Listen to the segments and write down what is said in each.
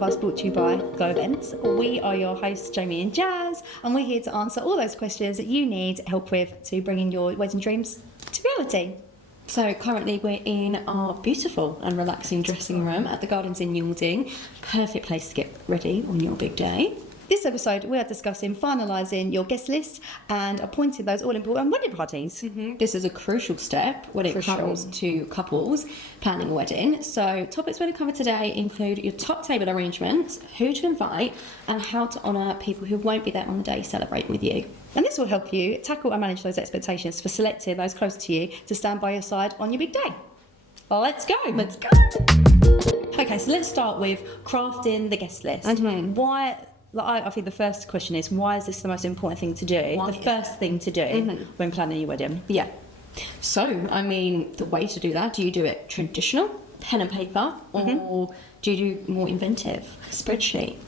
podcast brought to you by Go Events. We are your hosts, Jamie and Jazz, and we're here to answer all those questions that you need help with to bringing your wedding dreams to reality. So currently we're in our beautiful and relaxing dressing room at the Gardens in Yalding. Perfect place to get ready on your big day. This episode, we are discussing finalising your guest list and appointing those all-important wedding parties. Mm-hmm. This is a crucial step when it comes to couples planning a wedding. So topics we're going to cover today include your top table arrangements, who to invite, and how to honour people who won't be there on the day celebrating with you. And this will help you tackle and manage those expectations for selecting those close to you to stand by your side on your big day. Well, let's go. Let's go. Okay, so let's start with crafting the guest list. Mm-hmm. Why? I think the first question is, why is this the most important thing to do? Why? The first thing to do when planning your wedding. Yeah. So, I mean, the way to do that, do you do it traditional, pen and paper, or do you do more inventive, spreadsheet?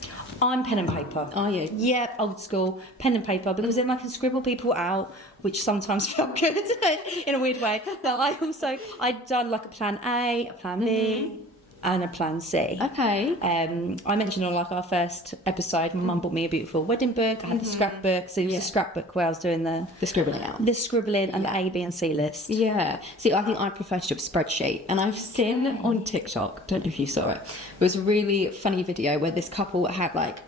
I'm pen and paper. Are you? Yeah, old school, pen and paper, because then I can scribble people out, which sometimes felt good in a weird way. But I'd done like a plan A, a plan B, and a plan C. Okay. I mentioned on like our first episode, my mum bought me a beautiful wedding book. I had the scrapbook, so it was a scrapbook where I was doing the scribbling out. The scribbling and the A, B and C list. Yeah. See, I think I prefer to do a spreadsheet. And I've seen on TikTok, don't know if you saw it, it was a really funny video where this couple had like,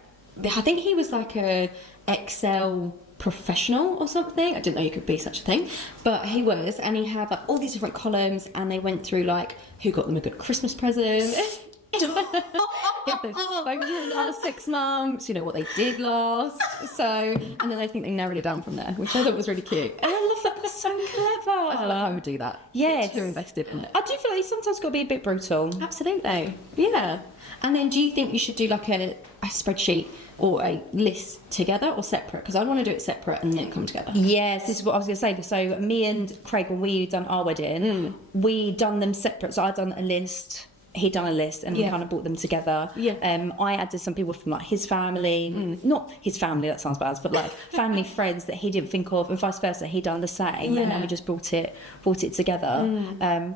I think he was like a Excel professional or something. I didn't know you could be such a thing, but he was, and he had like all these different columns, and they went through like who got them a good Christmas present. Last 6 months, you know, what they did last. So, and then I think they narrowed it down from there, which I thought was really cute. And I love that. That's so clever. I would do that. Yes. You're invested in it. I do feel like you sometimes got to be a bit brutal. Absolutely. Yeah. And then do you think you should do like a spreadsheet or a list together or separate? Because I want to do it separate and then come together. Yes, this is what I was going to say. So me and Craig, when we done our wedding, we done them separate. So I done a list, he'd done a list, and we kind of brought them together. Yeah. I added some people from like his family, not his family, that sounds bad, but like family friends that he didn't think of, and vice versa. He done the same, and then we just brought it together.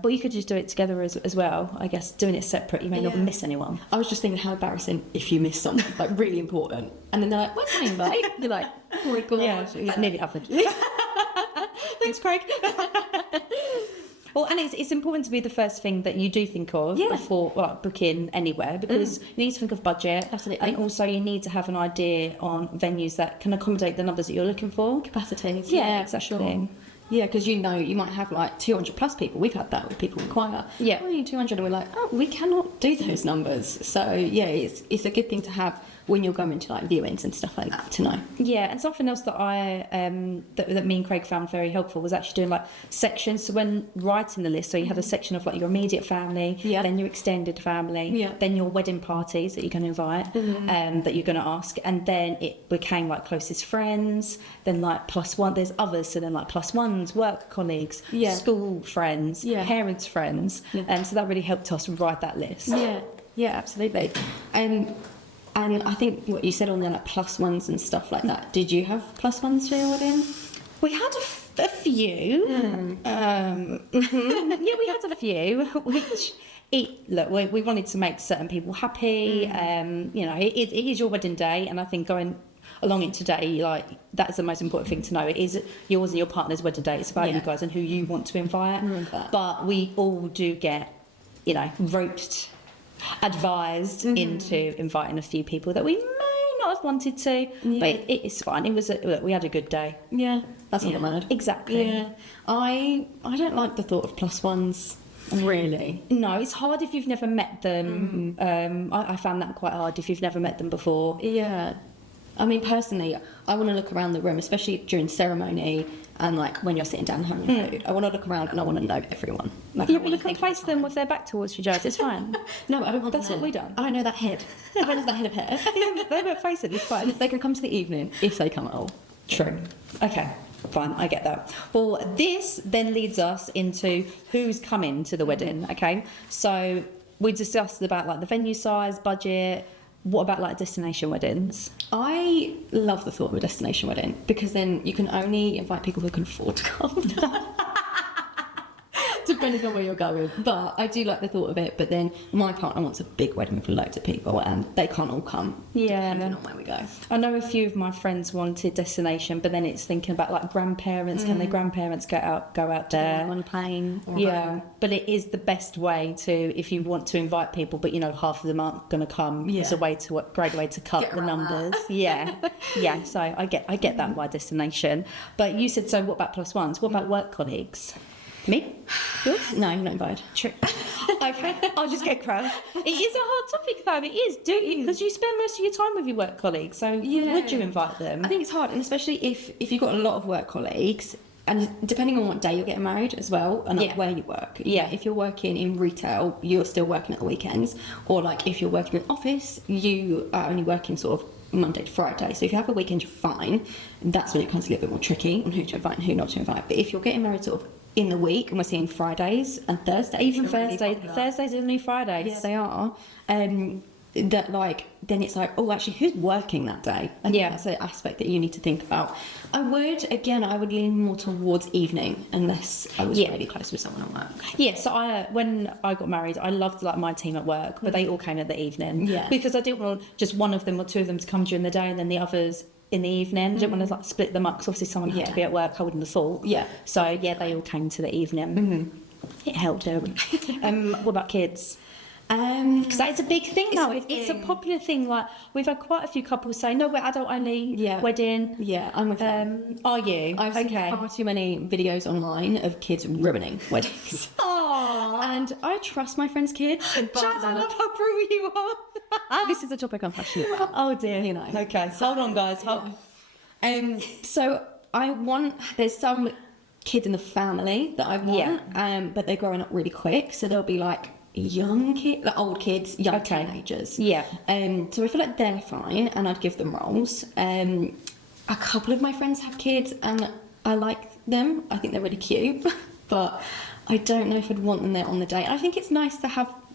But you could just do it together as well. I guess doing it separate, you may not miss anyone. I was just thinking how embarrassing if you miss something like really important, and then they're like, "What's your invite?" You're like, "Oh my gosh, Yeah, that nearly happened. Thanks, Craig. Well, and it's important to be the first thing that you do think of before booking anywhere, because you need to think of budget. Absolutely. And also you need to have an idea on venues that can accommodate the numbers that you're looking for. Capacities. Yeah, exactly. Sure. Yeah, because you know you might have like 200 plus people. We've had that with people in choir. Yeah. We need 200, and we're like, oh, we cannot do those numbers. So yeah, it's a good thing to have when you're going to like viewings and stuff like that to know. Yeah, and something else that I that me and Craig found very helpful was actually doing like sections. So when writing the list, so you have a section of like your immediate family, then your extended family, then your wedding parties that you're going to invite, that you're going to ask, and then it became like closest friends, then like plus one. There's others, so then like plus ones, work colleagues, school friends, parents' friends, and so that really helped us write that list. Yeah, absolutely. And I think what you said on there, like plus ones and stuff like that. Did you have plus ones for your wedding? We had a few. Yeah, we had a few. Which we wanted to make certain people happy. You know, it is your wedding day, and I think going along it today, like that is the most important thing to know. It is yours and your partner's wedding day. It's about you guys and who you want to invite. But we all do get, you know, roped, advised into inviting a few people that we may not have wanted to, but it's fine. It was we had a good day. Yeah, that's all that mattered. Exactly. Yeah, I don't like the thought of plus ones. Really? No, it's hard if you've never met them. I found that quite hard if you've never met them before. Yeah. I mean, personally, I want to look around the room, especially during ceremony and like when you're sitting down having your food. I want to look around and I want to know everyone. Like, Yeah, but you can place them with their back towards you, Jazz. It's fine. No, I don't want That's them what we done. I don't know that head. I don't know that head of hair. They don't face it. It's fine. They can come to the evening if they come at all. True. Okay. Fine, I get that. Well, this then leads us into who's coming to the wedding, okay? So we discussed about like the venue size, budget. What about like destination weddings? I love the thought of a destination wedding because then you can only invite people who can afford to come. To depending on where you're going. But I do like the thought of it. But then my partner wants a big wedding with loads of people, and they can't all come. Yeah. Depending on where we go. I know a few of my friends wanted destination, but then it's thinking about like grandparents. Can the grandparents go out there on a plane? Or Yeah, but it is the best way to, if you want to invite people, but you know half of them aren't going to come. Yeah. It's a great way to cut Get the around numbers. Yeah, yeah. So I get that by destination. But you said, so what about plus ones? What about work colleagues? Me? Yours? No, I'm not invited. True. Okay, I'll just get crushed. It is a hard topic though. It is, do you? Because you spend most of your time with your work colleagues. So would you invite them? I think it's hard, and especially if you've got a lot of work colleagues, and depending on what day you're getting married as well, and like where you work. Yeah, if you're working in retail, you're still working at the weekends, or like if you're working in office, you are only working sort of Monday to Friday. So if you have a weekend, you're fine. That's when it becomes a little bit more tricky on who to invite and who not to invite. But if you're getting married sort of in the week, and we're seeing Fridays and Thursdays, Even Thursdays. Thursdays are the new Fridays. Yes, they are. That like then it's like, oh, actually, who's working that day? I think that's an aspect that you need to think about. I would lean more towards evening unless I was really close with someone at work. Yeah, so when I got married, I loved like my team at work, but they all came in the evening. Yeah. Because I didn't want just one of them or two of them to come during the day and then the others in the evening. I didn't want to like split them up because obviously someone had to be at work. I wouldn't have thought. Yeah. So yeah, they all came to the evening. It helped. What about kids? Because that is a big thing now. It's a popular thing. Like we've had quite a few couples say, "No, we're adult only wedding." Yeah, I'm with them. Are you? I've seen far too many videos online of kids ruining weddings. Oh, and I trust my friends' kids. But I love how true you are. this is a topic I'm passionate about. Oh dear, you know. Okay, so hold on, guys. So there's some kids in the family that I want, but they're growing up really quick. So they'll be like young kids, like old kids, young teenagers. Yeah. So I feel like they're fine, and I'd give them roles. A couple of my friends have kids, and I like them. I think they're really cute, but I don't know if I'd want them there on the day. I think it's nice to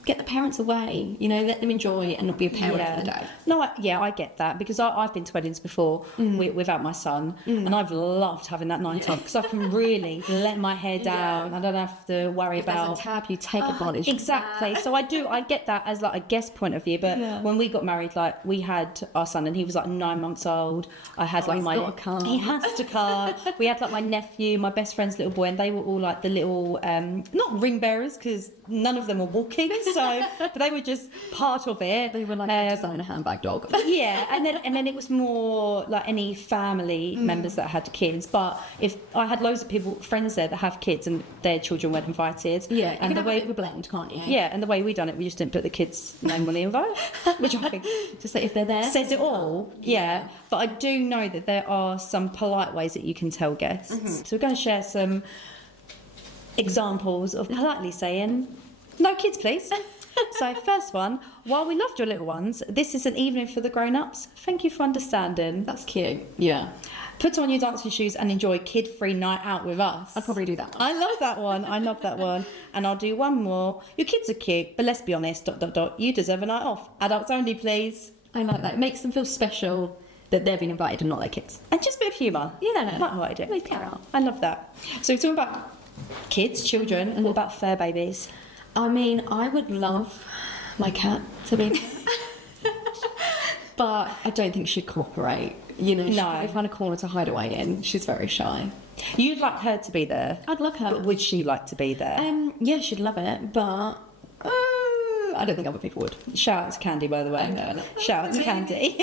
get the parents away, let them enjoy and not be a parent for the day. No, I get that because I've been to weddings before without my son, and I've loved having that night off because I can really let my hair down. I don't have to worry about there's a tab, you take advantage. Exactly. So I get that as like a guest point of view. But when we got married, like we had our son, and he was like 9 months old. I had like he has to car. We had like my nephew, my best friend's little boy, and they were all like the little not ring bearers because none of them were walking. So, but they were just part of it. They were like a designer handbag dog. Yeah, and then it was more like any family members that had kids. But if I had loads of friends there that have kids and their children weren't invited. Yeah, and the way we blend, can't you? Yeah, and the way we done it, we just didn't put the kids' name on the invite, which I think just that if they're there says it all. Yeah, but I do know that there are some polite ways that you can tell guests. So we're going to share some examples of politely saying, "No kids, please." So first one, while we loved your little ones, this is an evening for the grown-ups. Thank you for understanding. That's cute. Yeah. Put on your dancing shoes and enjoy a kid-free night out with us. I'd probably do that one. I love that one. I love that one. And I'll do one more. Your kids are cute, but let's be honest, ... You deserve a night off. Adults only, please. I like that. It makes them feel special that they've been invited and not their kids. And just a bit of humour. Yeah. Like what I do. I love that. So we're talking about kids, children, and what about fur babies? I mean, I would love my cat to be but I don't think she'd cooperate. No. She'd find a corner to hide away in. She's very shy. You'd like her to be there? I'd love her. But would she like to be there? Yeah, she'd love it, but I don't think other people would. Shout out to Candy, by the way. No. Shout out to Candy.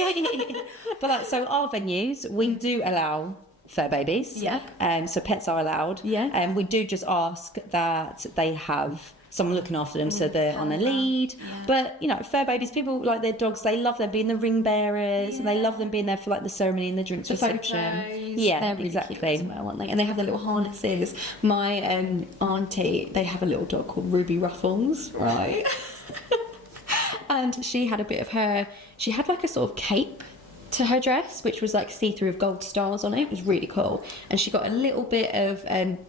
But so our venues, we do allow fur babies. Yeah. So pets are allowed. Yeah. And we do just ask that they have someone looking after them so they're on a lead. But fur babies, people like their dogs, they love them being the ring bearers and they love them being there for like the ceremony and the drinks reception. They're really cute as well, aren't they? And they have their little harnesses. My auntie, they have a little dog called Ruby Ruffles, right? And she had a bit of she had like a sort of cape to her dress, which was like see-through with gold stars on it. It was really cool. And she got a little bit of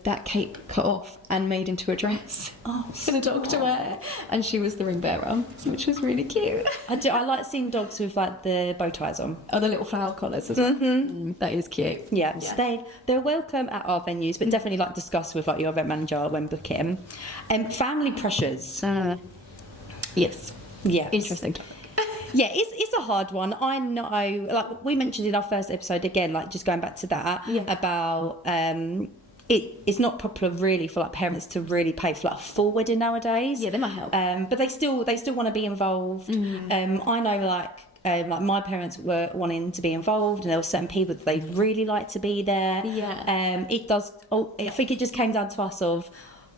that cape cut off and made into a dress for the dog to wear. And she was the ring bearer, which was really cute. I like seeing dogs with like the bow ties on. Oh, the little flower collars as well. That is cute. Yeah, so they're welcome at our venues, but definitely like discuss with like your event manager when booking. Family pressures. Yes. Yeah. Interesting topic. Yeah, it's a hard one. I know, like we mentioned in our first episode, again, like just going back to that, about it's not popular really for like parents to really pay for like a full wedding nowadays. Yeah, they might help. But they still want to be involved. I know like my parents were wanting to be involved, and there were certain people that they really like to be there. Yeah. It does. I think it just came down to us of.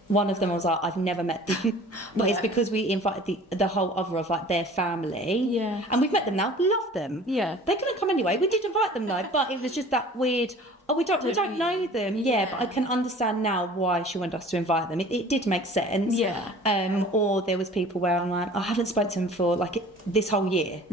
One of them was like, I've never met them, but it's because we invited the whole other of like their family. Yeah. And we've met them now, we love them. Yeah. They couldn't come anyway. We did invite them though, but it was just that weird. Oh, we don't know them. Yeah, but I can understand now why she wanted us to invite them. It did make sense. Yeah. Or there was people where I'm like, I haven't spoken to them for like this whole year.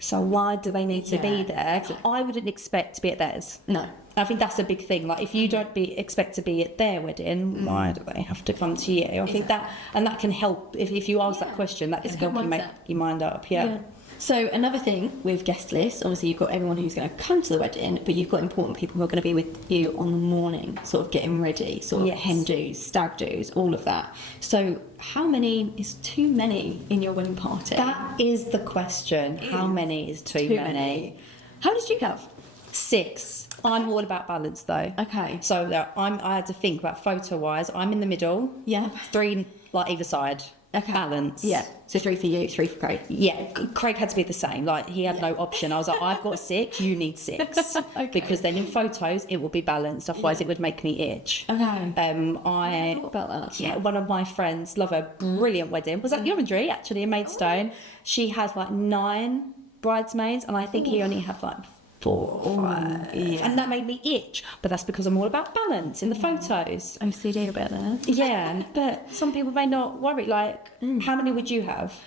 So why do they need to be there? 'Cause I wouldn't expect to be at theirs. No. I think that's a big thing. Like, if you don't expect to be at their wedding, why do they have to come to you? I think that can help if you ask that question. That can help you make your mind up. Yeah. So another thing with guest lists, obviously you've got everyone who's going to come to the wedding, but you've got important people who are going to be with you on the morning, sort of getting ready, sort of hen do's, stag do's, all of that. So how many is too many in your wedding party? That is the question. How many is too many? How many do you have? 6. I'm all about balance though. Okay. So I had to think about photo wise. I'm in the middle. Yeah. 3 like either side. Okay. Balance. Yeah. So 3 for you, 3 for Craig. Yeah, Craig had to be the same. Like, he had no option. I was like, I've got 6, you need 6. Okay. Because then in photos it will be balanced. Otherwise, it would make me itch. Okay. I thought about that. Yeah, one of my friends, love a brilliant wedding. Was at Yeovendry actually in Maidstone. She had like 9 bridesmaids, and I think he only had like 4 or 5. And that made me itch. But that's because I'm all about balance in the photos. OCD about that. Yeah, but some people may not worry. Like, how many would you have?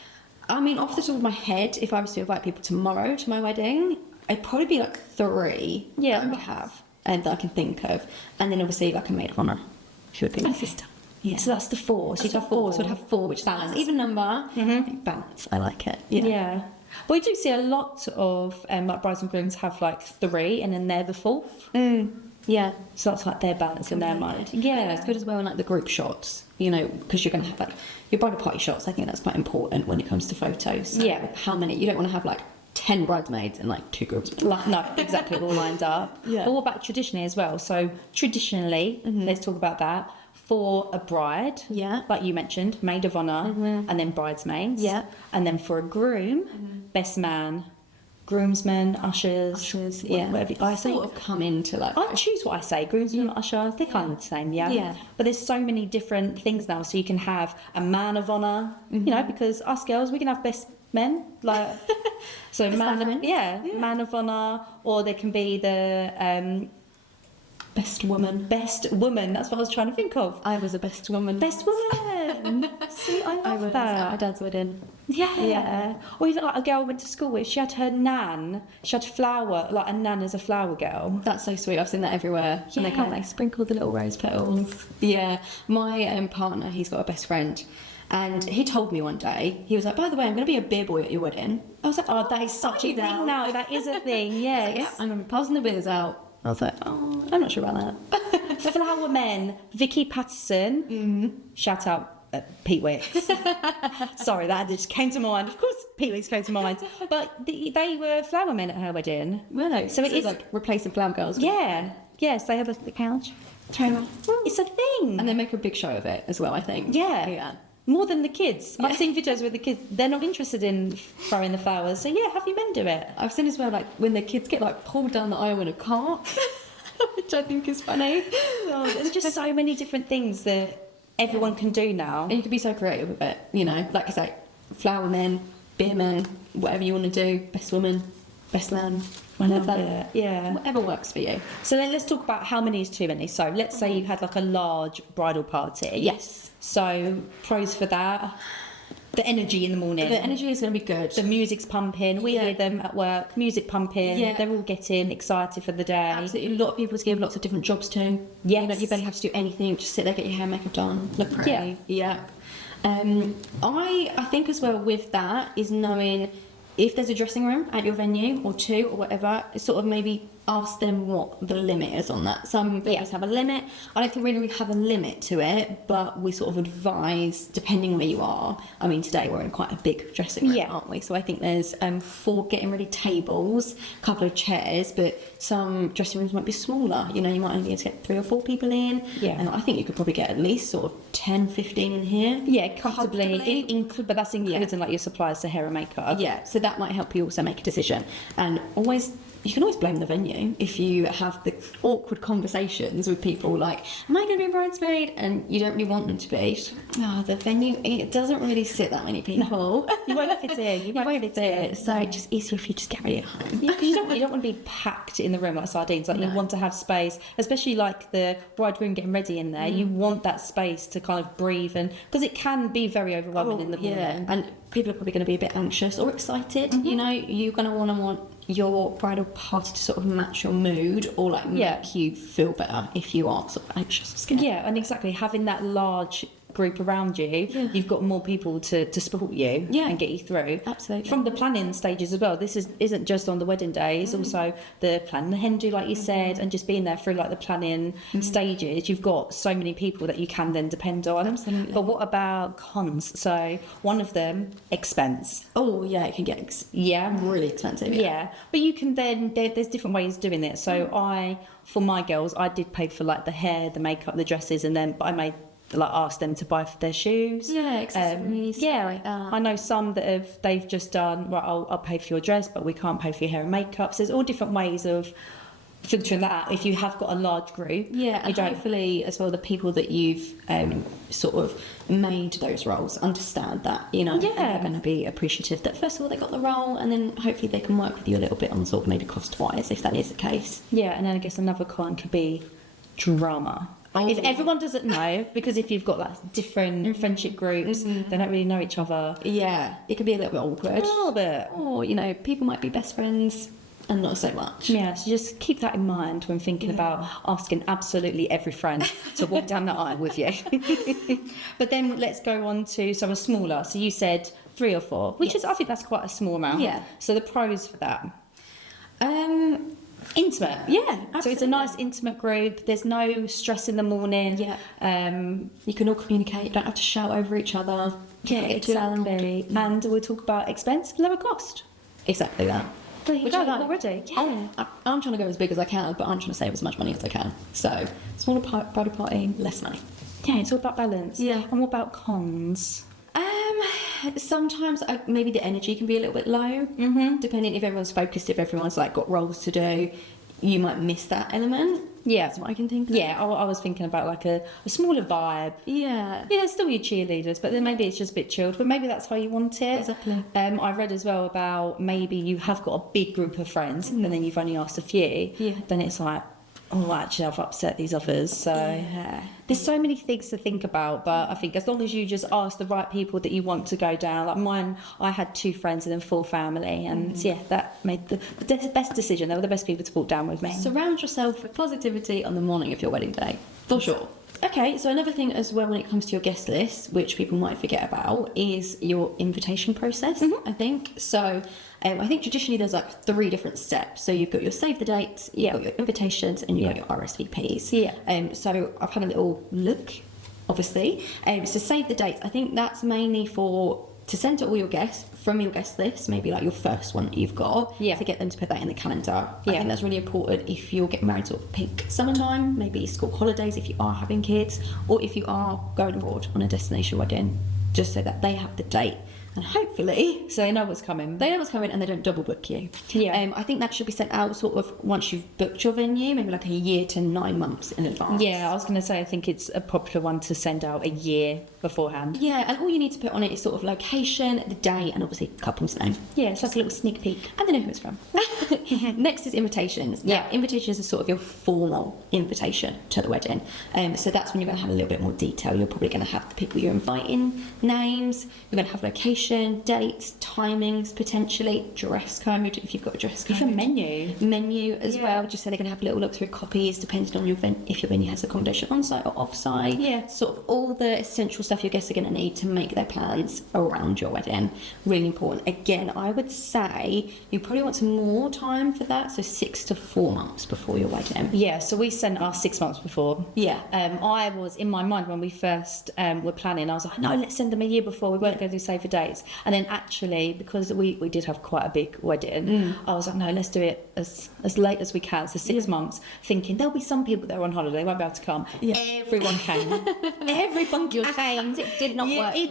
I mean, off the top of my head, if I was to invite people tomorrow to my wedding, it'd probably be like 3 that I would have and that I can think of. And then obviously like a maid of honour. She would be my sister. Yeah. So that's the 4. So you'd have 4. So I'd have 4, which is balance. Even number. Balance. I like it. Yeah. Well, we do see a lot of like brides and grooms have like 3 and then they're the 4th. Yeah. So that's like their balance in their mind. Yeah, it's good as well in like the group shots, you know, because you're going to have like your bridal party shots. I think that's quite important when it comes to photos. So Yeah. How many? You don't want to have like 10 bridesmaids and like 2 groups. Like, no, exactly, all lined up. Yeah. But what about traditionally as well? So traditionally, let's talk about that. For a bride, like you mentioned, maid of honour, and then bridesmaids. Yeah. And then for a groom, best man, groomsmen, ushers, whatever I say. Sort of come into like. I choose what I say, groomsman, usher, they're kind of the same, Yeah. But there's so many different things now. So you can have a man of honour, you know, because us girls, we can have best men, like, so man of honour, or there can be the Best woman. best woman. That's what I was trying to think of. I was a best woman. Best woman. See, I love At that. my dad's wedding. Yeah. Or even like a girl I went to school with, she had her nan. She had flower, like a nan as a flower girl. That's so sweet. I've seen that everywhere. And they Yeah. kind of like sprinkle the little rose petals. Yeah. My partner, he's got a best friend. And he told me one day, he was like, by the way, I'm going to be a beer boy at your wedding. I was like, oh, that is such a thing now. That is a thing, yes. Yeah, I'm going to be passing the beers out. I was like, oh, I'm not sure about that. Flower men, Vicky Patterson. Shout out Pete Wicks. Sorry, that just came to mind. Of course, Pete Wicks came to mind. But they were flower men at her wedding. Well, no, So it is like replacing flower girls. Yeah. Yes, they have the couch. It's a thing. And they make a big show of it as well, I think. Yeah. Yeah. More than the kids. I've seen videos where the kids, they're not interested in throwing the flowers. So yeah, have your men do it. I've seen as well, like, when the kids get, like, pulled down the aisle in a cart, which I think is funny. There's just so many different things that everyone can do now. And you can be so creative with it, you know. Like I say, flower men, beer men, whatever you want to do, best woman, best man, whatever. Yeah. Whatever works for you. So then let's talk about how many is too many. So let's say you had like a large bridal party. Yes. So pros for that. the energy in the morning. The energy is going to be good. The music's pumping. We Yeah. hear them at work. Music pumping. Yeah. They're all getting excited for the day. Absolutely. A lot of people to give lots of different jobs to. Yes. You barely have to do anything. Just sit there, get your hair, makeup done, look pretty. Yeah. I think as well with that is knowing if there's a dressing room at your venue or two or whatever, sort of maybe ask them what the limit is on that. Some venues have a limit. I don't think we really have a limit to it, but we sort of advise, depending where you are. I mean, today we're in quite a big dressing room, aren't we? So I think there's 4 getting ready tables, a couple of chairs, but some dressing rooms might be smaller. You know, you might only be able to get 3 or 4 people in. Yeah. And I think you could probably get at least sort of 10, 15 in here. Yeah, comfortably. But that's including like your supplies to hair and makeup. Yeah, so that might help you also make a decision. And you can always blame the venue if you have the awkward conversations with people like, am I going to be a bridesmaid? And you don't really want them to be. The venue, it doesn't really sit that many people. You won't fit in. You won't fit in. So it's just easier if you just get ready at home. Yeah, because you don't want to be packed in the room like sardines. Like, you want to have space, especially like the bride room getting ready in there. You want that space to kind of breathe, and because it can be very overwhelming in the morning. Yeah, and people are probably going to be a bit anxious or excited. You know, you're going to want your bridal party to sort of match your mood or like make you feel better if you are sort of anxious or scared. Yeah, and exactly, having that large group around you, you've got more people to support you and get you through. Absolutely. From the planning stages as well, this isn't just on the wedding day, it's also the planning the hen do, like you said, and just being there through like the planning stages. You've got so many people that you can then depend on. Absolutely. But what about cons? So one of them, expense. Oh yeah, it can get really expensive. Yeah, but you can then there's different ways of doing it. So for my girls, I did pay for like the hair, the makeup, the dresses, and then but I asked them to buy for their shoes. Yeah, accessories. I know some that they've just done, right, I'll pay for your dress, but we can't pay for your hair and makeup. So there's all different ways of filtering that out if you have got a large group. Yeah, and hopefully as well the people that you've sort of made those roles understand that, you know, they're going to be appreciative that first of all they got the role, and then hopefully they can work with you a little bit on sort of maybe cost-wise if that is the case. Yeah, and then I guess another con could be drama. If everyone doesn't know, because if you've got like different friendship groups, they don't really know each other. Yeah, it can be a little bit awkward. A little bit. Or, you know, people might be best friends and not so much. Yeah, so just keep that in mind when thinking about asking absolutely every friend to walk down the aisle with you. But then let's go on to some smaller. So you said 3 or 4, which is, I think that's quite a small amount. Yeah. So the pros for that. Intimate. Yeah, absolutely. So it's a nice intimate group. There's no stress in the morning. Yeah. You can all communicate. You don't have to shout over each other. Yeah, exactly. And we'll talk about expense, lower cost. Exactly that. Which I like already. Yeah. I'm trying to go as big as I can, but I'm trying to save as much money as I can. So, smaller bridal party, less money. Yeah, it's all about balance. Yeah. And what about cons? Sometimes maybe the energy can be a little bit low, depending if everyone's focused, if everyone's like got roles to do, you might miss that element. Yeah, that's what I can think of. Yeah, I was thinking about like a smaller vibe. Yeah. Yeah, still your cheerleaders, but then maybe it's just a bit chilled. But maybe that's how you want it. Exactly. I read as well about maybe you have got a big group of friends, and then you've only asked a few. Yeah. Then it's like, oh, actually, I've upset these others. So there's so many things to think about. But I think as long as you just ask the right people that you want to go down, like mine, I had 2 friends and then 4 family, and that made the best decision. They were the best people to walk down with me. Surround yourself with positivity on the morning of your wedding day, for sure. Okay, so another thing as well when it comes to your guest list, which people might forget about, is your invitation process, I think. So I think traditionally there's like 3 different steps. So you've got your save the dates, you've got your invitations, and you've got your RSVPs. Yeah. So I've had a little look, obviously. So save the dates, I think that's mainly to send to all your guests from your guest list, maybe like your first one that you've got, to get them to put that in the calendar. I think that's really important if you're getting married sort of peak summertime, maybe school holidays if you are having kids, or if you are going abroad on a destination wedding, just so that they have the date and hopefully So they know what's coming. they know what's coming and they don't double book you. Yeah. I think that should be sent out sort of once you've booked your venue, maybe like a year to 9 months in advance. Yeah, I was going to say, I think it's a popular one to send out a year beforehand. Yeah, and all you need to put on it is sort of location, the day, and obviously couple's name. Yeah, it's like a little sneak peek. And they know who it's from. Next is invitations. Yeah. Now, invitations are sort of your formal invitation to the wedding. So that's when you're going to have a little bit more detail. You're probably going to have the people you're inviting, names. You're going to have location, dates, timings, potentially dress code if you've got a dress code. Even menu. As well, just so they're going to have a little look through copies, depending on if your venue has accommodation on site or off site. Yeah. Sort of all the essential stuff your guests are going to need to make their plans around your wedding. Really important. Again, I would say you probably want some more time for that, so 6 to 4 months before your wedding. Yeah, so we sent ours 6 months before. Yeah. I was, in my mind, when we first were planning, I was like, no, let's send them a year before. We weren't going to do safer dates. And then actually, because we did have quite a big wedding, I was like, no, let's do it as late as we can, so 6 months, thinking there'll be some people that are on holiday, they won't be able to come. Yeah. Everyone came. Everyone came. It did not work. It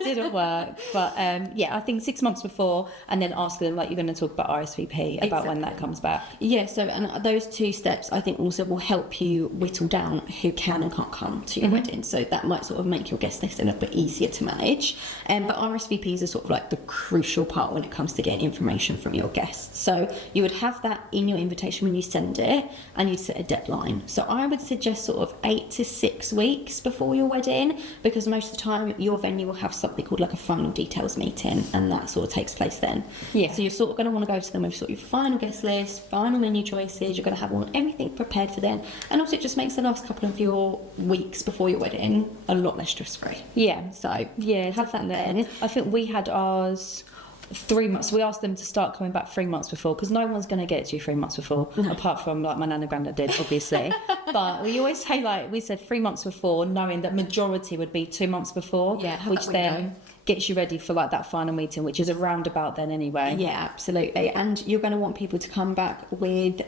didn't work. But yeah, I think 6 months before, and then ask them, like, you're going to talk about RSVP, about when that comes back. Yeah, so and those 2 steps I think also will help you whittle down who can and can't come to your wedding. So that might sort of make your guest list a little bit easier to manage. But RSVPs are sort of like the crucial part when it comes to getting information from your guests. So you would have that in your invitation when you send it, and you'd set a deadline. So I would suggest sort of 8 to 6 weeks before your wedding, because most of the time your venue will have something called like a final details meeting, and that sort of takes place then. Yeah. So you're sort of going to want to go to them with sort of your final guest list, final menu choices. You're going to have everything prepared for then, and also it just makes the last couple of your weeks before your wedding a lot less stress free. Yeah. So Yeah, have that there. I think we had ours 3 months. We asked them to start coming back 3 months before, because no one's going to get to you 3 months before, apart from like my nan and granddad did, obviously. But we always say, like, we said 3 months before, knowing that majority would be 2 months before, Yeah, have which that then window. gets you ready for like that final meeting, which is around about then anyway. Yeah, absolutely. And you're going to want people to come back with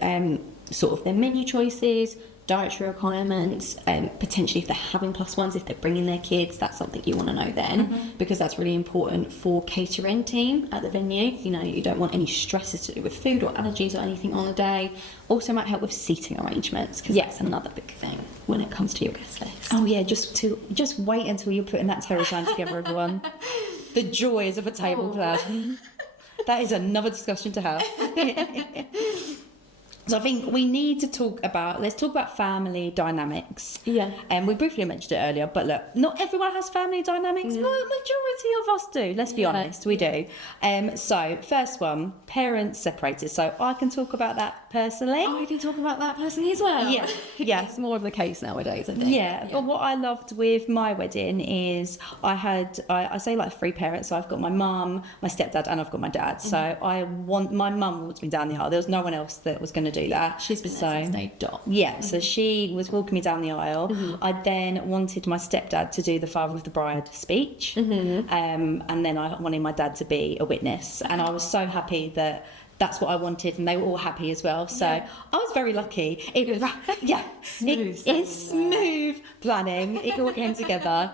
sort of their menu choices, dietary requirements, potentially if they're having plus ones, if they're bringing their kids, that's something you want to know then, because that's really important for catering team at the venue. You know, you don't want any stresses to do with food or allergies or anything on the day. Also might help with seating arrangements, because that's another big thing when it comes to your guest list. Oh yeah, just wait until you're putting that table plan together, everyone. The joys of a table plan. That is another discussion to have. So I think we need to let's talk about family dynamics. Yeah. And we briefly mentioned it earlier, but look, not everyone has family dynamics. No. Well, majority of us do. Let's be honest, we do. So first one, parents separated. So I can talk about that personally. Oh, you can talk about that personally as well? Yeah. Yeah. It's more of the case nowadays, I think. Yeah, but what I loved with my wedding is I say like 3 parents. So I've got my mum, my stepdad, and I've got my dad. So my mum walked me down the aisle. There was no one else that was going to do that. She's been there since day dot. Yeah, so she was walking me down the aisle. I then wanted my stepdad to do the father of the bride speech, and then I wanted my dad to be a witness. And I was so happy that that's what I wanted, and they were all happy as well. So I was very lucky. It was it's smooth planning. It all came together.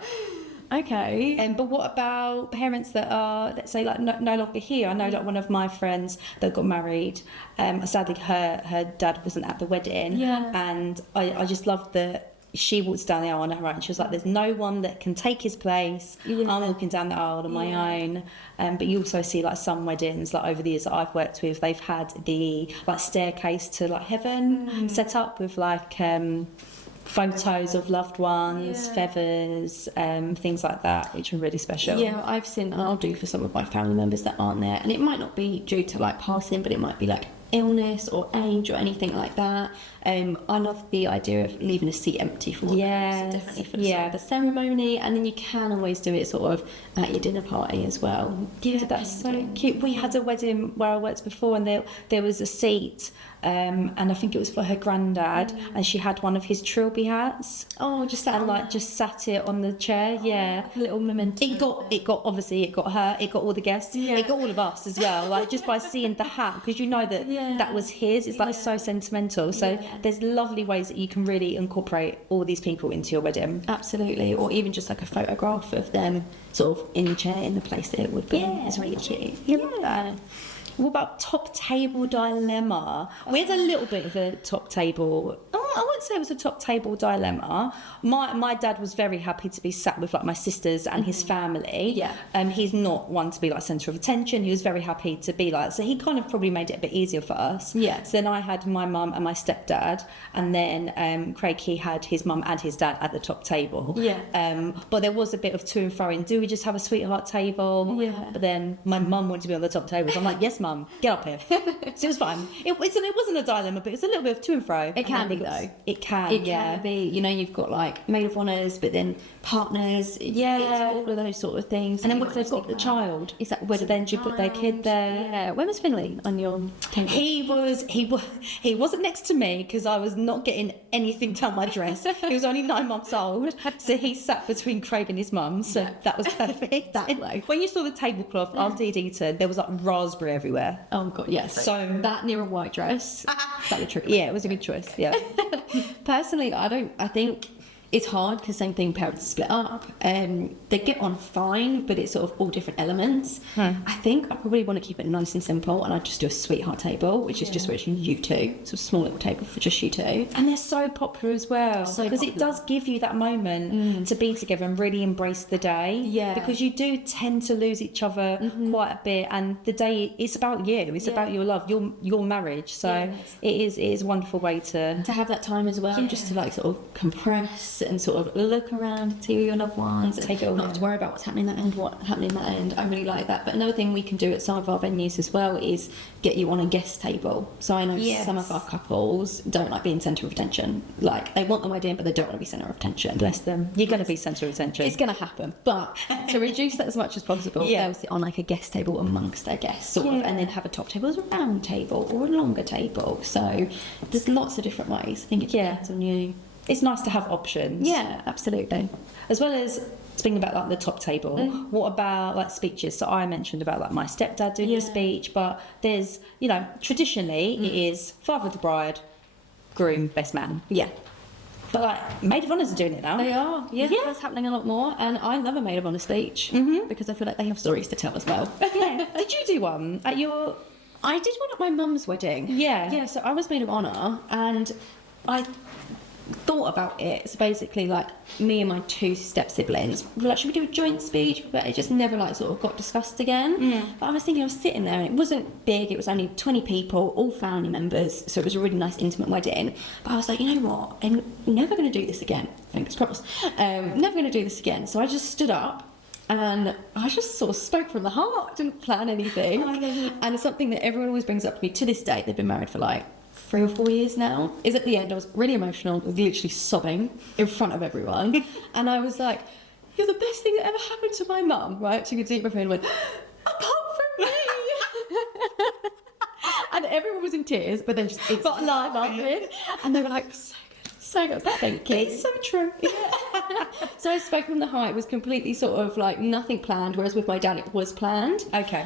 Okay. But what about parents that are, let's say, like no longer here? I know that one of my friends that got married, sadly her dad wasn't at the wedding. Yeah. And I just loved that she walks down the aisle on her own. She was like, there's no one that can take his place. Yeah. I'm walking down the aisle on my own. But you also see like some weddings, like over the years that I've worked with, they've had the like staircase to like heaven set up with like photos of loved ones, feathers, things like that, which are really special. Yeah, I've seen, and I'll do for some of my family members that aren't there, and it might not be due to like passing, but it might be like illness or age or anything like that. I love the idea of leaving a seat empty for one person, definitely for the ceremony, and then you can always do it sort of at your dinner party as well. Yeah, that's so cute. We had a wedding where I worked before, and there was a seat and I think it was for her granddad, and she had one of his trilby hats. Oh, just sat And like just sat it on the chair, yeah. a little memento. It got obviously it got her, it got all the guests, it got all of us as well. Like just by seeing the hat, because you know that that was his. It's like so sentimental. So there's lovely ways that you can really incorporate all these people into your wedding. Absolutely, or even just like a photograph of them sort of in the chair in the place that it would be. Yeah. It's really cute. Yeah. What about top table dilemma? We had a little bit of a top table. I wouldn't say it was a top table dilemma. My dad was very happy to be sat with like my sisters and his family. Yeah. He's not one to be like centre of attention. He was very happy to be like, so he kind of probably made it a bit easier for us. Yeah. So then I had my mum and my stepdad, and then Craig, he had his mum and his dad at the top table. Yeah. But there was a bit of to and fro in, do we just have a sweetheart table? Yeah. But then my mum wanted to be on the top table, so I'm like, yes, mum, get up here. So it was fine. It wasn't a dilemma, but it was a little bit of to and fro. It can be though. It can, It can be. You know, you've got like maid of honours, but then partners. Yeah. All of those sort of things. And then once they've got the child, is that so then do you put their kid there? Yeah. When was Finley on your table? He wasn't next to me because I was not getting anything down my dress. He was only 9 months old, so he sat between Craig and his mum. So that was perfect. When you saw the tablecloth after he'd eaten, there was like raspberry everywhere. Oh god, yes. So that near a white dress, that would trigger. Yeah, it was a good choice. Yeah. Personally, I think it's hard because same thing, parents split up. They get on fine, but it's sort of all different elements. I think I probably want to keep it nice and simple, and I just do a sweetheart table, which is just where you two, so a small little table for just you two. And they're so popular as well, because it does give you that moment to be together and really embrace the day. Yeah. Because you do tend to lose each other quite a bit, and the day it's about you. It's about your love, your marriage. So it is a wonderful way to have that time as well, just to like sort of compress and sort of look around to your loved ones, take it all, not have to worry about what's happening that end, what happening that end. I really like that. But another thing we can do at some of our venues as well is get you on a guest table. So I know some of our couples don't like being centre of attention. Like they want the wedding, but they don't want to be centre of attention. Bless them. You're going to be centre of attention. It's going to happen, but to reduce that as much as possible, they'll sit on like a guest table amongst their guests, sort of, and then have a top table as a round table or a longer table. So there's lots of different ways. I think it depends on you. It's nice to have options. Yeah, absolutely. As well as speaking about like the top table, what about like speeches? So I mentioned about like my stepdad doing the speech, but there's, you know, traditionally it is father of the bride, groom, best man. Yeah. But like maid of honours are doing it now. They are, yeah. That's happening a lot more, and I love a maid of honour speech because I feel like they have stories to tell as well. Yeah. Did you do one at your? I did one at my mum's wedding. Yeah. Yeah. So I was maid of honour, and I thought about it. So basically, like me and my 2 step siblings, we were like, should we do a joint speech? But it just never like sort of got discussed again. But I was thinking, I was sitting there, and it wasn't big. It was only 20 people, all family members. So it was a really nice, intimate wedding. But I was like, you know what? I'm never going to do this again. Fingers crossed. Never going to do this again. So I just stood up. And I just sort of spoke from the heart, didn't plan anything. And it's something that everyone always brings up to me to this day. They've been married for like 3 or 4 years now. Is at the end, I was really emotional, literally sobbing in front of everyone. And I was like, you're the best thing that ever happened to my mum, right? She could see my phone and went, apart from me. And everyone was in tears, but then just got laughing. And they were like, so good, thank you. It's so true. So I spoke from the heart. It was completely sort of like nothing planned, whereas with my dad it was planned. Okay.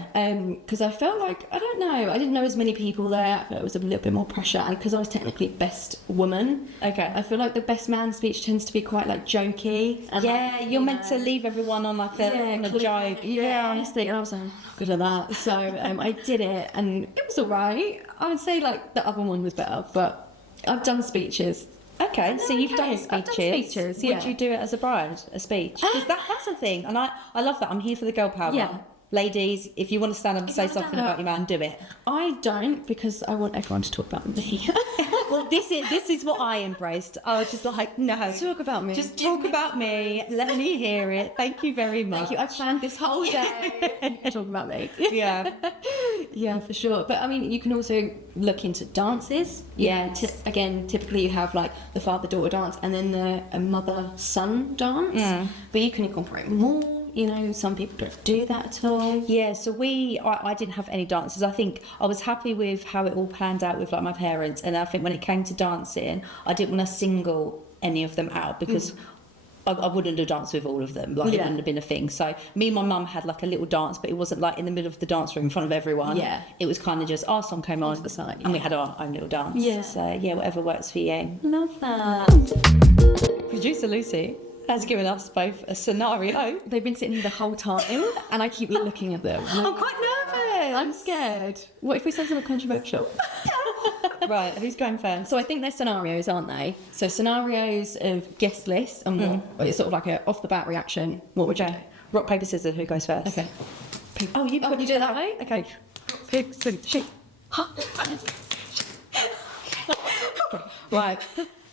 Because I felt like, I don't know, I didn't know as many people there. I felt it was a little bit more pressure, and because I was technically best woman. Okay. I feel like the best man speech tends to be quite like jokey. And You're meant to leave everyone on like a joke. Yeah, honestly, and I was like, I'm not good at that. So I did it, and it was alright. I would say like the other one was better, but I've done speeches. Okay, so you've done speeches. I've done speeches, yeah. Would you do it as a bride, a speech? Because that's the thing, and I love that. I'm here for the girl power. Yeah. Ladies, if you want to stand up and say something about your man, do it. I don't, because I want everyone to talk about me. Well, this is what I embraced. I was just like, no, Talk about me. just talk about me. Let me hear it. Thank you very much. Thank you. I planned this whole day. Talk about me. Yeah. Yeah, for sure. But I mean, you can also look into dances. Yeah. Again, typically you have like the father-daughter dance and then the mother-son dance. But you can incorporate more. You know, some people don't do that at all. Yeah, so I didn't have any dances. I think I was happy with how it all planned out with like my parents, and I think when it came to dancing, I didn't want to single any of them out because I wouldn't have danced with all of them. Like, it wouldn't have been a thing. So me and my mum had like a little dance, but it wasn't like in the middle of the dance room in front of everyone. Yeah. It was kind of just our song came on and we had our own little dance. Yeah. So yeah, whatever works for you. Love that. Producer Lucy has given us both a scenario. They've been sitting here the whole time, and I keep looking at them. I'm quite nervous. I'm scared. What if we say something controversial? Right, who's going first? So I think they're scenarios, aren't they? So scenarios of guest lists and what it's sort of like a off the bat reaction. What would you do? Rock, paper, scissors, who goes first? Okay. Oh, you do it that way? Okay. Paper, scissors, shoot. Right.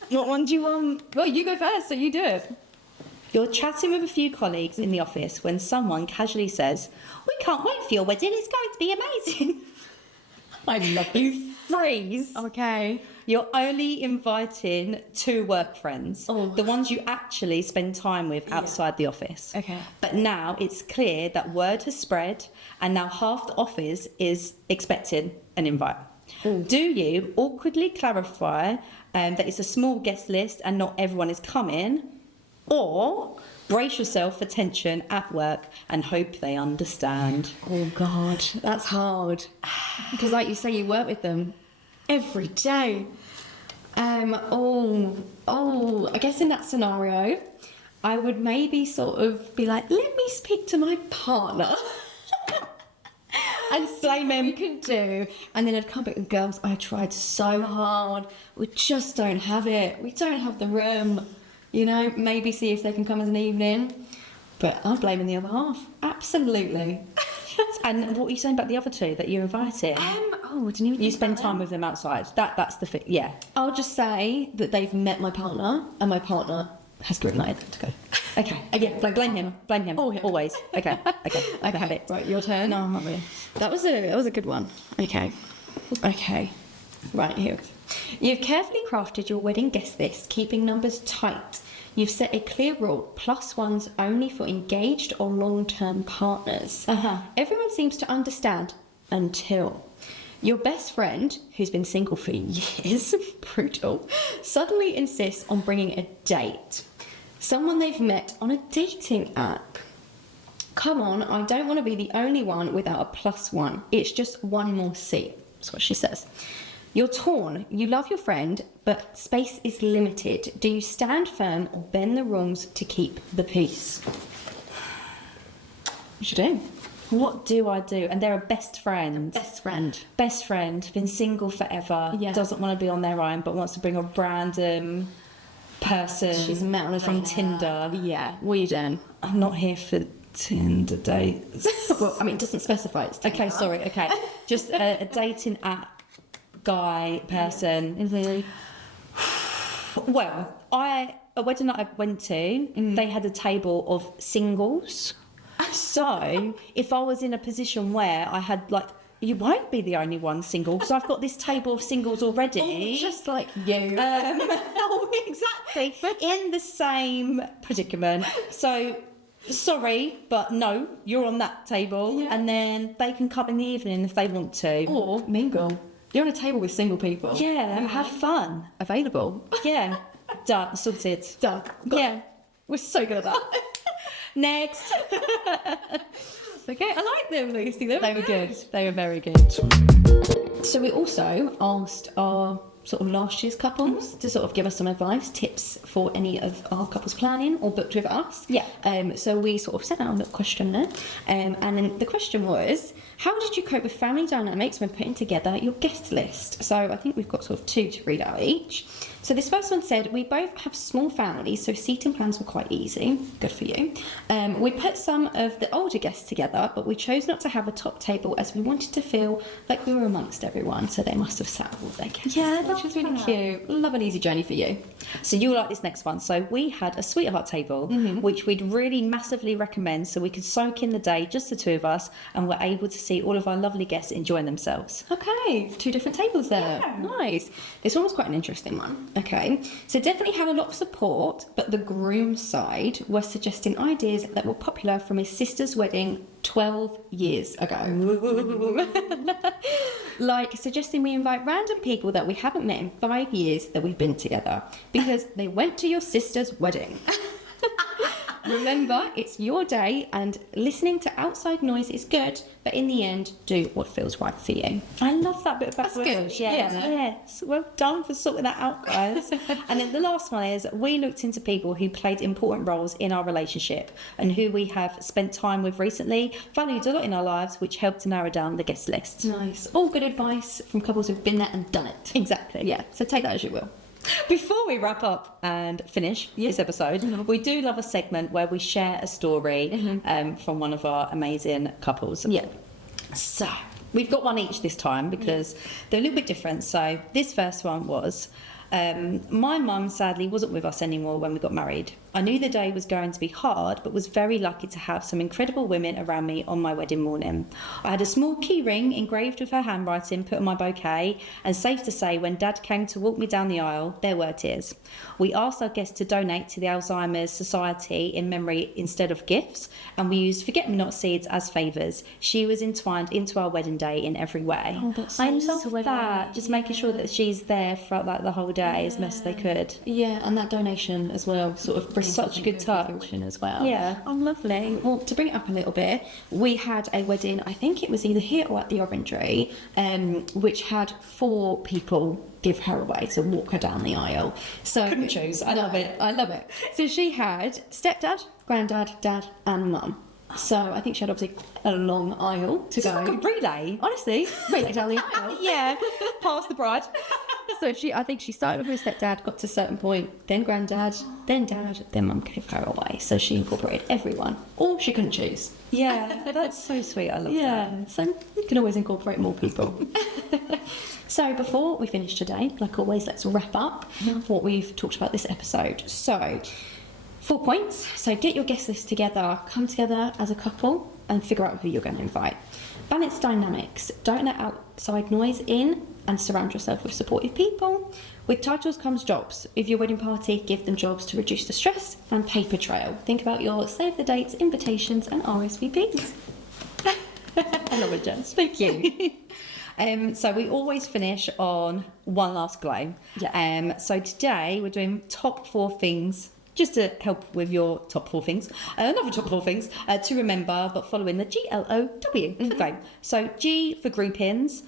What one do you want? Well, you go first, so you do it. You're chatting with a few colleagues in the office when someone casually says, "We can't wait for your wedding, it's going to be amazing." I love you. Freeze. Okay. You're only inviting 2 work friends, the ones you actually spend time with outside the office. Okay. But now it's clear that word has spread and now half the office is expecting an invite. Do you awkwardly clarify that it's a small guest list and not everyone is coming, or brace yourself for tension at work and hope they understand? Oh God, that's hard. Because like you say, you work with them every day. I guess in that scenario, I would maybe sort of be like, let me speak to my partner. And blame him. We can do. And then I'd come back with girls. I tried so hard. We just don't have it. We don't have the room. You know, maybe see if they can come as an evening. But I'm blaming the other half. Absolutely. And what are you saying about the other 2 that you're inviting? Didn't even You spend time with them outside. That's the thing. Yeah. I'll just say that they've met my partner and my partner has green lighted them to go. Okay. Again, blame him. Blame him. Oh, yeah. Always. Okay. I have it. Right, your turn. No, not really. That was a good one. Okay. Right, here. You've carefully crafted your wedding guest list, keeping numbers tight. You've set a clear rule, +1s only for engaged or long-term partners. Everyone seems to understand until your best friend, who's been single for years, brutal, suddenly insists on bringing a date. Someone they've met on a dating app. Come on, I don't want to be the only one without a +1. It's just one more seat. That's what she says. You're torn. You love your friend, but space is limited. Do you stand firm or bend the rules to keep the peace? What should do? What do I do? And they're a best friend. Best friend. Been single forever. Yeah. Doesn't want to be on their own, but wants to bring a random person She's met on a from dating Tinder. Yeah. What are you doing? I'm not here for Tinder dates. Well, I mean, it doesn't specify it's Tinder. Okay, sorry. Okay. Just a dating app guy person. Well, a wedding that I went to, they had a table of singles. So if I was in a position where I had like, you won't be the only one single, because I've got this table of singles already. Just like you. Oh, exactly. In the same predicament. So, sorry, but no, you're on that table, and then they can come in the evening if they want to. Or mingle. You're on a table with single people. Yeah, have fun. Available. Yeah. Done. Sorted. Done. Yeah. We're so good at that. Next. Okay, I like them, Lucy. They were good. They were very good. So we also asked our sort of last year's couples to sort of give us some advice, tips for any of our couples planning or booked with us. Yeah. So we sort of sent out a little questionnaire, and then the question was, how did you cope with family dynamics when putting together your guest list? So I think we've got sort of 2 to read out each. So this first one said, we both have small families, so seating plans were quite easy. Good for you. We put some of the older guests together, but we chose not to have a top table as we wanted to feel like we were amongst everyone, so they must have sat with all their guests. Yeah, which was really cute. Love an easy journey for you. So you'll like this next one. So we had a sweetheart table, which we'd really massively recommend, so we could soak in the day, just the 2 of us, and we're able to see all of our lovely guests enjoying themselves. Okay, 2 different tables there. Yeah. Nice. This one was quite an interesting one. Okay, so definitely had a lot of support, but the groom's side was suggesting ideas that were popular from his sister's wedding 12 years ago. Like suggesting we invite random people that we haven't met in 5 years that we've been together because they went to your sister's wedding. Remember, it's your day and listening to outside noise is good, but in the end, do what feels right for you. I love that bit about That's good. Yes. Well done for sorting that out, guys. And then the last one is we looked into people who played important roles in our relationship and who we have spent time with recently, valued a lot in our lives, which helped to narrow down the guest list. Nice. All good advice from couples who've been there and done it. Exactly. Yeah, so take that as you will. Before we wrap up and finish this episode, we do love a segment where we share a story from one of our amazing couples. Yeah. So we've got one each this time because they're a little bit different. So this first one was, my mum sadly wasn't with us anymore when we got married. I knew the day was going to be hard, but was very lucky to have some incredible women around me on my wedding morning. I had a small key ring engraved with her handwriting put on my bouquet, and safe to say, when Dad came to walk me down the aisle, there were tears. We asked our guests to donate to the Alzheimer's Society in memory instead of gifts, and we used forget-me-not seeds as favours. She was entwined into our wedding day in every way. Oh, that's so I love sweet. that. Just making sure that she's there throughout like the whole day as best they could. Yeah, and that donation as well sort of brings Such a good touch. as well. Yeah. Oh, lovely. Well, to bring it up a little bit, we had a wedding, I think it was either here or at the Orangery, which had 4 people give her away, so walk her down the aisle. So Couldn't choose. I love it. I love it. So she had stepdad, granddad, dad, and mum. So I think she had obviously a long aisle to go. Like a relay. Honestly, relay down the aisle. Yeah. Past the bride. So I think she started with her stepdad, got to a certain point, then granddad, then dad, then mum gave her away. So she incorporated everyone, or she couldn't choose. Yeah, that's so sweet. I love that. So you can always incorporate more people. So before we finish today, like always, let's wrap up what we've talked about this episode. So 4 points. So get your guest list together, come together as a couple and figure out who you're going to invite. Balance dynamics. Don't let outside noise in and surround yourself with supportive people. With titles comes jobs. With your wedding party, give them jobs to reduce the stress. And paper trail. Think about your save the dates, invitations and RSVPs. I love it, Jess. Thank you. So we always finish on one last glow. Yeah. So today we're doing top 4 things, just to help with your top 4 things. Another top 4 things to remember, but following the GLOW for glow. So G for groupings,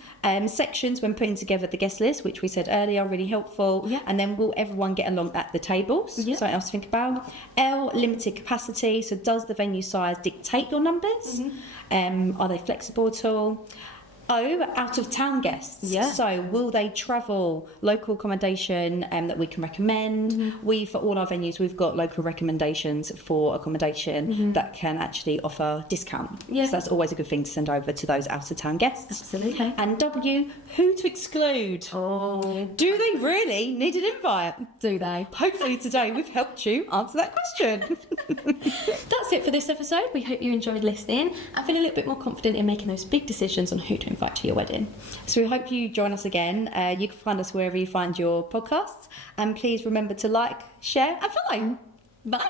sections when putting together the guest list, which we said earlier, really helpful. Yeah. And then will everyone get along at the tables? Yeah. Something else to think about. L, limited capacity. So does the venue size dictate your numbers? Are they flexible at all? O, out of town guests. Yeah. So will they travel? Local accommodation that we can recommend. We, for all our venues, we've got local recommendations for accommodation that can actually offer discount. Yeah. So that's always a good thing to send over to those out of town guests. Absolutely. And W, who to exclude? Oh, Do they really need an invite? do they? Hopefully today we've helped you answer that question. That's it for this episode. We hope you enjoyed listening and feel a little bit more confident in making those big decisions on who to invite to your wedding. So we hope you join us again. You can find us wherever you find your podcasts. And please remember to like, share and follow. Bye.